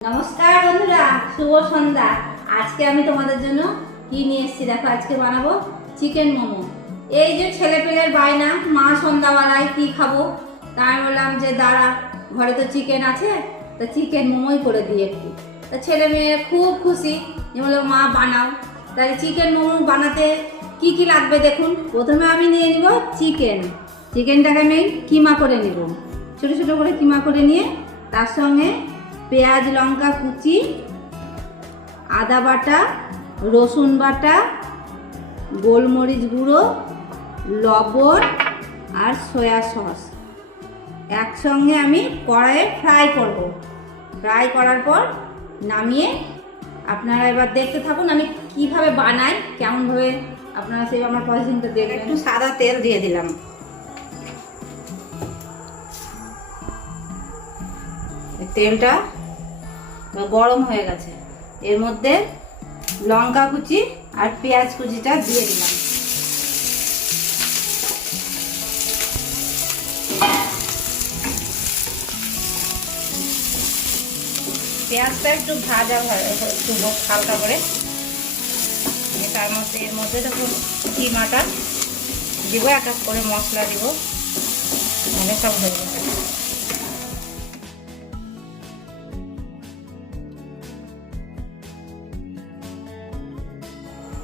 নমস্কার বন্ধুরা, শুভ সন্ধ্যা। আজকে আমি তোমাদের জন্য কি নিয়ে এসেছি দেখো। আজকে বানাবো চিকেন মোমো। এই যে ছেলেপেলের বায়না, মা সন্ধ্যাবেলায় কি খাবো, তাই বললাম যে দাঁড়া, ঘরে তো চিকেন আছে, তো চিকেন মোমোই করে দিই একটু। তো ছেলে মেয়ে খুব খুশি, যে বললো মা বানাও। তাহলে চিকেন মোমো বানাতে কি কি লাগবে দেখুন। প্রথমে আমি নিয়ে নিব চিকেনটাকে আমি কিমা করে নিব, ছোটো ছোটো করে কিমা করে নিয়ে তার সঙ্গে পেঁয়াজ লঙ্কা কুচি, আদা বাটা, রসুন বাটা, গোলমরিচ গুঁড়ো, লবণ আর সয়া সস একসঙ্গে আমি কড়াইয়ে ফ্রাই করব। ফ্রাই করার পর নামিয়ে আপনারা এবার দেখতে থাকুন আমি কিভাবে বানাই, কেমনভাবে আপনারা সেই আমার প্রসেসিংটা দেখবেন। একটু সাদা তেল দিয়ে দিলাম। তেলটা গরম হয়ে গেছে, এর মধ্যে লঙ্কা কুচি আর পেঁয়াজ কুচিটা দিয়ে দিলাম। পেঁয়াজটা একটু ভাজা একটু হালকা করে, তার মধ্যে এর মধ্যে দেখুন কিমাটা দিব, এক এক করে মশলা দিব, মানে সব হয়ে যাবে।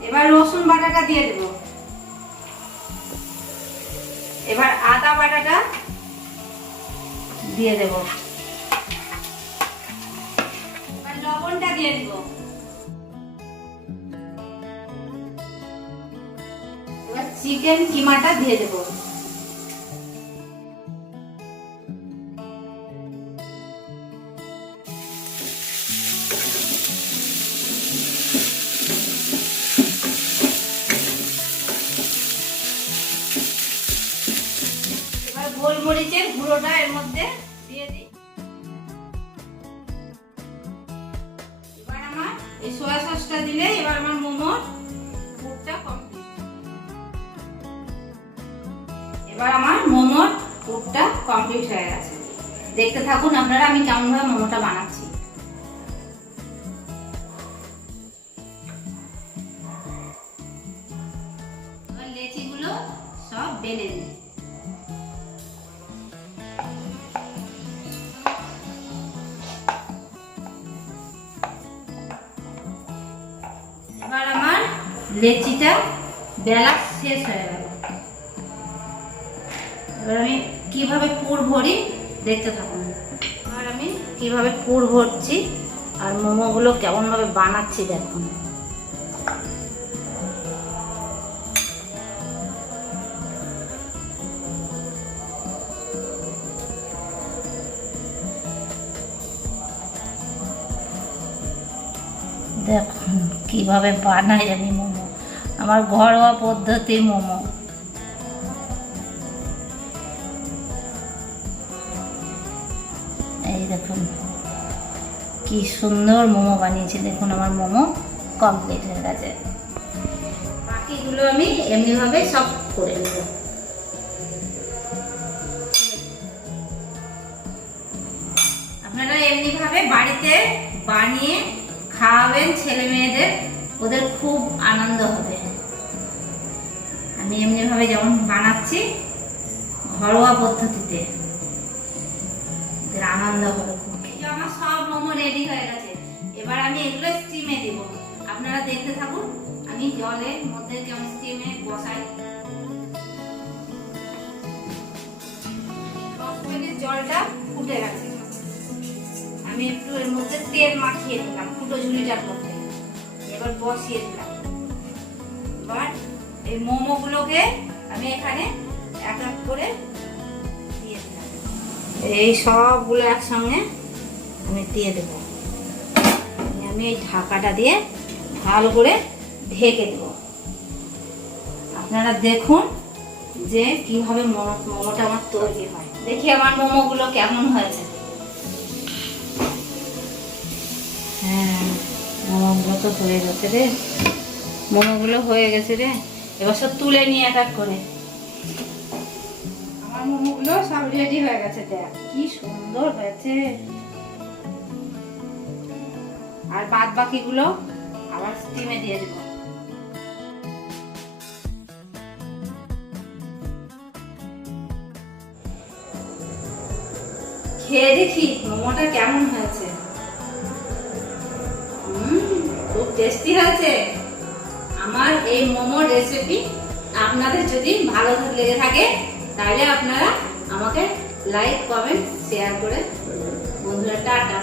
এবার রসুন বাটাটা দিয়ে দেব, এবার আদা বাটাটা দিয়ে দেব, এবার লবণটা দিয়ে দেব, এবার চিকেন কিমাটা দিয়ে দেব। গোলমরিচের গুঁড়োটা এর মধ্যে দিয়ে দিই। এবার আমার এই সয়া সসটা দিলে এবার আমার মোমোর পুরটা কমপ্লিট। এবার আমার মোমোর পুরটা কমপ্লিট হয়ে গেছে। দেখতে থাকুন আপনারা আমি কেমনভাবে মোমোটা বানাচ্ছি। এবার লেচিগুলো সব বেলে নিই। এবার আমার লেচিটা বেলা শেষ হয়ে গেল। এবার আমি কিভাবে পুর ভরি দেখতে থাকুন। এবার আমি কিভাবে পুর ভরছি আর মোমোগুলো কেমনভাবে বানাচ্ছি দেখুন। দেখুন কিভাবে বানাই আমি মোমো, আমার ঘরোয়া পদ্ধতির মোমো। এই দেখুন কি সুন্দর মোমো বানিয়েছি, দেখুন আমার মোমো কমপ্লিট হয়ে গেছে। বাকিগুলো আমি এমনিভাবে সব করে নেব। আপনারা এমনিভাবে বাড়িতে বানিয়ে খাওয়াবেন ছেলে মেয়েদের, ওদের খুব আনন্দ হবে। আমি এমনিভাবে যেমন বানাচ্ছি ঘরোয়া পদ্ধতিতে, ওদের আনন্দ হবে খুব। আমার সব মোমো রেডি হয়ে গেছে, এবার আমি এগুলো স্টিমে দিব। আপনারা দেখতে থাকুন আমি জলের মধ্যে যেমন স্টিমে বসাই। 10 মিনিট জলটা ফুটে গেছে, আমি একটু এর মধ্যে তেল মাখিয়ে দিলাম ফুটো ঝুড়িটার মধ্যে, এবার বসিয়ে দিলাম। এবার এই মোমোগুলোকে আমি এখানে এক এক করে দিয়ে দিলাম। এই সবগুলো একসঙ্গে আমি দিয়ে দেব। আমি এই ঢাকাটা দিয়ে ভালো করে ঢেকে দেব। আপনারা দেখুন যে কিভাবে মোমোটা আমার তৈরি হয়। দেখি আমার মোমোগুলো কেমন হয়েছে। হ্যাঁ, মোমোগুলো তো হয়ে গেছে রে, মোমোগুলো হয়ে গেছে রে। এবার সব তুলে নিয়ে এক এক করে। আমার মোমোগুলো সব রেডি হয়ে গেছে, দেখ কি সুন্দর হয়েছে। আর বাদ বাকিগুলো আবার স্টিমে দিয়ে দেবো। খেয়ে দেখি মোমোটা কেমন হয়েছে। খুব টেস্টি হয়েছে। আমার এই মোমোর রেসিপি আপনাদের যদি ভালো লেগে থাকে তাহলে আপনারা আমাকে লাইক কমেন্ট শেয়ার করে বন্ধুরা টাটা।